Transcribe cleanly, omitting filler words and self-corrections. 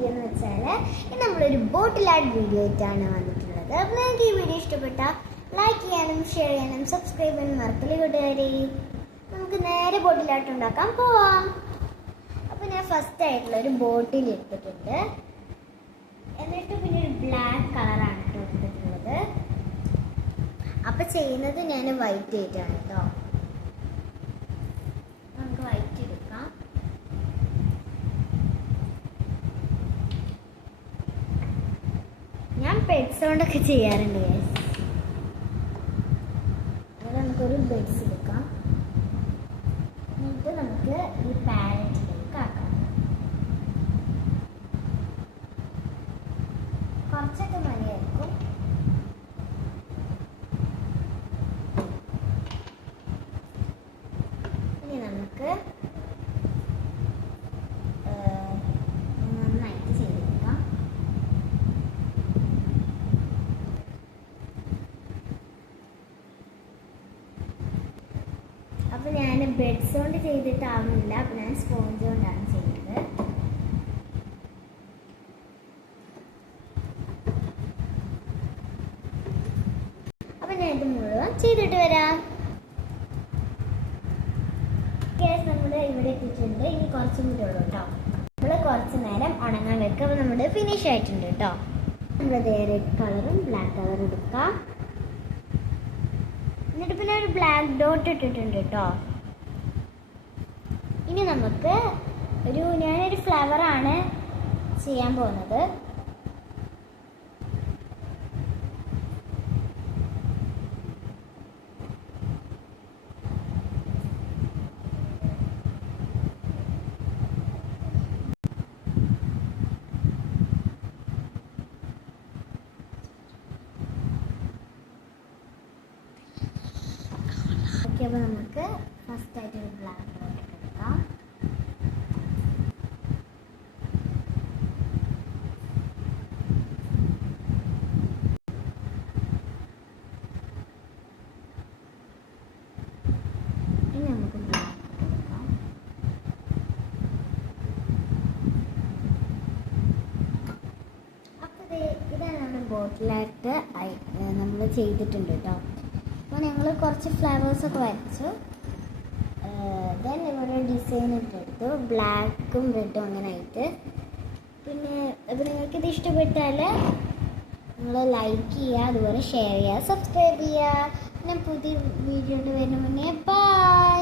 Video എന്ന് വെച്ചാൽ നമ്മളൊരു ബോട്ടിൽ ആർട്ട് വീഡിയോ ആയിട്ടാണ് വന്നിട്ടുള്ളത്. അപ്പോൾ നിങ്ങൾക്ക് ഈ വീഡിയോ ഇഷ്ടപ്പെട്ടാൽ ലൈക്ക് ചെയ്യാനും ഷെയർ ചെയ്യാനും സബ്സ്ക്രൈബ് ചെയ്യാനും മറക്കല്ലേ കൂട്ടുകാരെ. നമുക്ക് നേരെ ബോട്ടിൽ ആർട്ട് ഉണ്ടാക്കാൻ പോവാം. അപ്പോൾ ഞാൻ ഫസ്റ്റ് ആയിട്ടുള്ള ഒരു ബോട്ടിൽ എടുത്തിട്ടുണ്ട്. എന്നിട്ട് പിന്നെ ഒരു ബ്ലാക്ക് കളറാണ് എടുത്തിട്ടുള്ളത്. അപ്പോൾ ചെയ്യുന്നത് ഞാൻ വൈറ്റ് ആയിട്ടാണ് കേട്ടോ. നമുക്ക് വൈറ്റ് എടുക്കാം. ഞാൻ പെറ്റ്സ് കൊണ്ടൊക്കെ ചെയ്യാറുണ്ട്. അത് നമുക്കൊരു ബെഡ്സ് എടുക്കാം. എന്നിട്ട് നമുക്ക് ഈ പാരറ്റിലേക്ക് ആക്കാം. കുറച്ചൊക്കെ മതിയായിരിക്കും. ഇനി നമുക്ക് നന്നായിട്ട് ചെയ്തെടുക്കാം. അപ്പോൾ ഞാൻ ബെഡ്സ് കൊണ്ട് ചെയ്തിട്ടാവുന്നില്ല. അപ്പോൾ ഞാൻ സ്പോഞ്ച് കൊണ്ടാണ് ചെയ്യുന്നത്. അപ്പോൾ ഞാൻ ഇത് മുഴുവൻ ചെയ്തിട്ട് വരാം. നമ്മൾ ഇവിടെ എത്തിയിട്ടുണ്ട്. ഇനി കുറച്ചും കൂടി ഉള്ളൂ കേട്ടോ. നമ്മൾ കുറച്ച് നേരം ഉണങ്ങാൻ വെക്കുക. അപ്പോൾ നമ്മുടെ ഫിനിഷ് ആയിട്ടുണ്ട് കേട്ടോ. നമ്മൾ റെഡ് കളറും ബ്ലാക്ക് കളറും എടുക്കാം. എന്നിട്ട് പിന്നെ ഒരു ബ്ലാക്ക് ഡോട്ട് ഇട്ടിട്ടുണ്ട് കേട്ടോ. ഇനി നമുക്ക് ഞാനൊരു ഫ്ലവറാണ് ചെയ്യാൻ പോകുന്നത്. അപ്പോൾ നമുക്ക് ഫസ്റ്റ് ആയിട്ട് ഒരു ബ്ലാക്ക് ഡോട്ട് എടുക്കാം. ഇനി നമുക്ക് ബ്ലാക്ക് എടുക്കാം. അപ്പോൾ ഇതാണ് നമ്മുടെ ബോട്ടിലായിട്ട് നമ്മൾ ചെയ്തിട്ടുണ്ട് കേട്ടോ. അപ്പോൾ ഞങ്ങൾ കുറച്ച് ഫ്ലവേഴ്സൊക്കെ വരച്ചു. ദെൻ ഇവിടെ ഡിസൈൻ ഇട്ടെടുത്തു, ബ്ലാക്കും റെഡും അങ്ങനെ ആയിട്ട്. പിന്നെ അപ്പോൾ നിങ്ങൾക്കിത് ഇഷ്ടപ്പെട്ടാൽ നിങ്ങൾ ലൈക്ക് ചെയ്യുക, അതുപോലെ ഷെയർ ചെയ്യുക, സബ്സ്ക്രൈബ് ചെയ്യുക. പിന്നെ പുതിയ വീഡിയോ വരുന്ന മുന്നേ ബൈ.